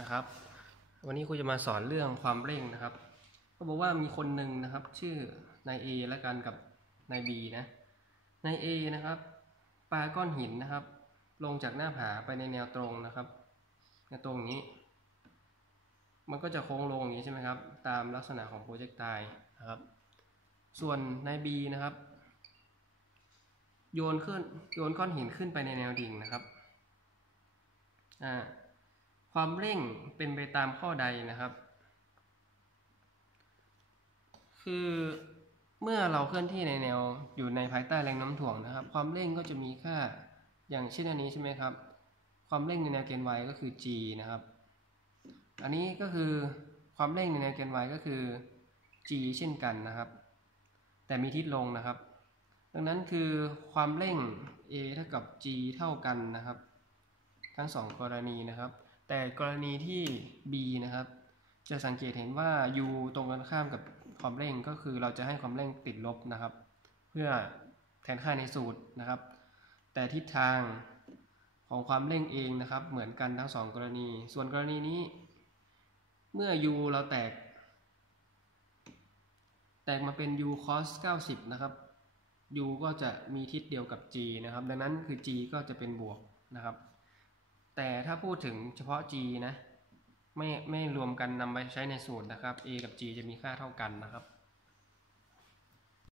นะครับ วันนี้ครูจะมาสอนเรื่องความเร่งนะครับ ก็บอกว่ามีคนหนึ่งนะครับ ชื่อนาย A และกันกับนาย B นะนาย A นะครับปาก้อนหินนะครับ ลงจากหน้าผาไปในแนวตรงนะครับแนวตรงนี้ มันก็จะโค้งลงอย่างนี้ใช่ไหมครับ ตามลักษณะของโปรเจกต์ไตนะครับ ส่วนนาย B นะครับ โยนขึ้นโยนก้อนหินขึ้นไปในแนวดิ่งนะครับ อ่า ความเร่งเป็นไปตามข้อใดนะครับ คือเมื่อเราเคลื่อนที่ในแนวอยู่ในภายใต้แรงน้ำถ่วงนะครับ ความเร่งก็จะมีค่าอย่างเช่นอันนี้ใช่ไหมครับ ความเร่งในแนวเกณฑ์ y ก็คือ g นะครับ อันนี้ก็คือความเร่งในแนวเกณฑ์ y ก็คือ g เช่นกันนะครับ แต่มีทิศลงนะครับ ดังนั้นคือความเร่ง a เท่ากับ g เท่ากันนะครับ ทั้งสองกรณีนะครับ แต่กรณีที่ b นะครับ จะสังเกตเห็นว่า u ตรงกันข้ามกับความเร่งก็คือเราจะให้ความเร่งติดลบนะครับ เพื่อแทนค่าในสูตรนะครับ แต่ทิศทางของความเร่งเองนะครับ เหมือนกันทั้งสองกรณี ส่วนกรณีนี้ เมื่อ u เราแตก แตกมาเป็น u cos 90 นะครับ u ก็จะมีทิศเดียวกับ g นะครับ ดังนั้นคือ g ก็จะเป็นบวกนะครับ แต่ถ้าพูดถึงเฉพาะ g นะ ไม่ไม่รวมกันนำไปใช้ในสูตรนะครับ a กับ g จะมีค่าเท่ากันนะครับ